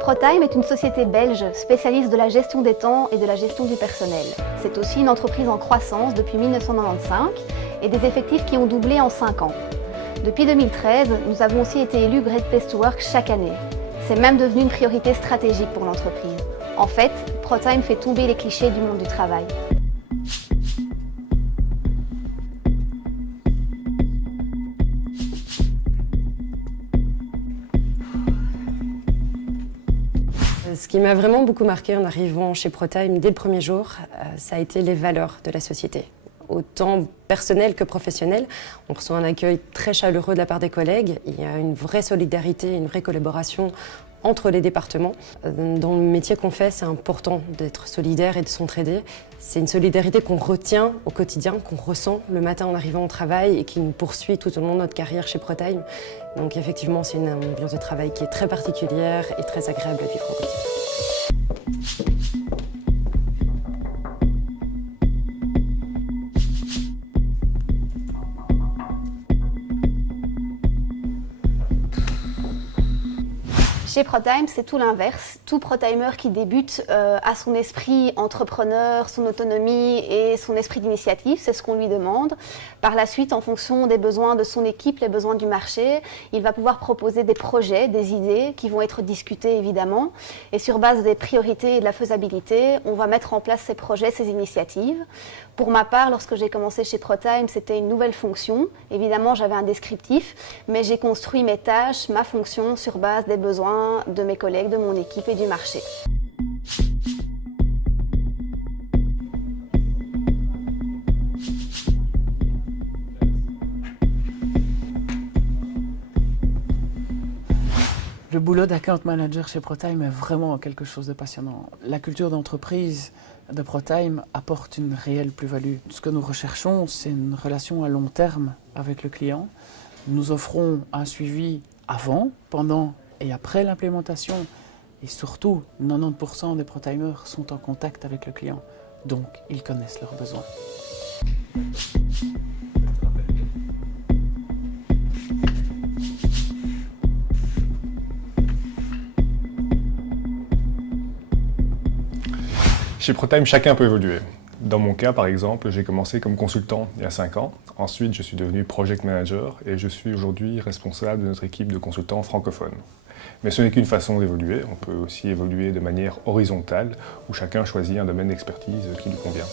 ProTime est une société belge spécialiste de la gestion des temps et de la gestion du personnel. C'est aussi une entreprise en croissance depuis 1995 et des effectifs qui ont doublé en 5 ans. Depuis 2013, nous avons aussi été élus Great Place to Work chaque année. C'est même devenu une priorité stratégique pour l'entreprise. En fait, ProTime fait tomber les clichés du monde du travail. Ce qui m'a vraiment beaucoup marqué en arrivant chez ProTime dès le premier jour, ça a été les valeurs de la société. Autant personnel que professionnel, on reçoit un accueil très chaleureux de la part des collègues. Il y a une vraie solidarité, une vraie collaboration entre les départements. Dans le métier qu'on fait, c'est important d'être solidaire et de s'entraider. C'est une solidarité qu'on retient au quotidien, qu'on ressent le matin en arrivant au travail et qui nous poursuit tout au long de notre carrière chez ProTime. Donc effectivement, c'est une ambiance de travail qui est très particulière et très agréable à vivre au quotidien. Chez ProTime, c'est tout l'inverse. Tout ProTimer qui débute a son esprit entrepreneur, son autonomie et son esprit d'initiative, c'est ce qu'on lui demande. Par la suite, en fonction des besoins de son équipe, les besoins du marché, il va pouvoir proposer des projets, des idées qui vont être discutées évidemment. Et sur base des priorités et de la faisabilité, on va mettre en place ces projets, ces initiatives. Pour ma part, lorsque j'ai commencé chez ProTime, c'était une nouvelle fonction. Évidemment, j'avais un descriptif, mais j'ai construit mes tâches, ma fonction sur base des besoins de mes collègues, de mon équipe et du marché. Le boulot d'account manager chez ProTime est vraiment quelque chose de passionnant. La culture d'entreprise de ProTime apporte une réelle plus-value. Ce que nous recherchons, c'est une relation à long terme avec le client. Nous offrons un suivi avant, pendant et après l'implémentation. Et surtout, 90% des ProTimers sont en contact avec le client. Donc, ils connaissent leurs besoins. Chez ProTime, chacun peut évoluer. Dans mon cas, par exemple, j'ai commencé comme consultant il y a 5 ans. Ensuite, je suis devenu project manager et je suis aujourd'hui responsable de notre équipe de consultants francophones. Mais ce n'est qu'une façon d'évoluer. On peut aussi évoluer de manière horizontale, où chacun choisit un domaine d'expertise qui lui convient.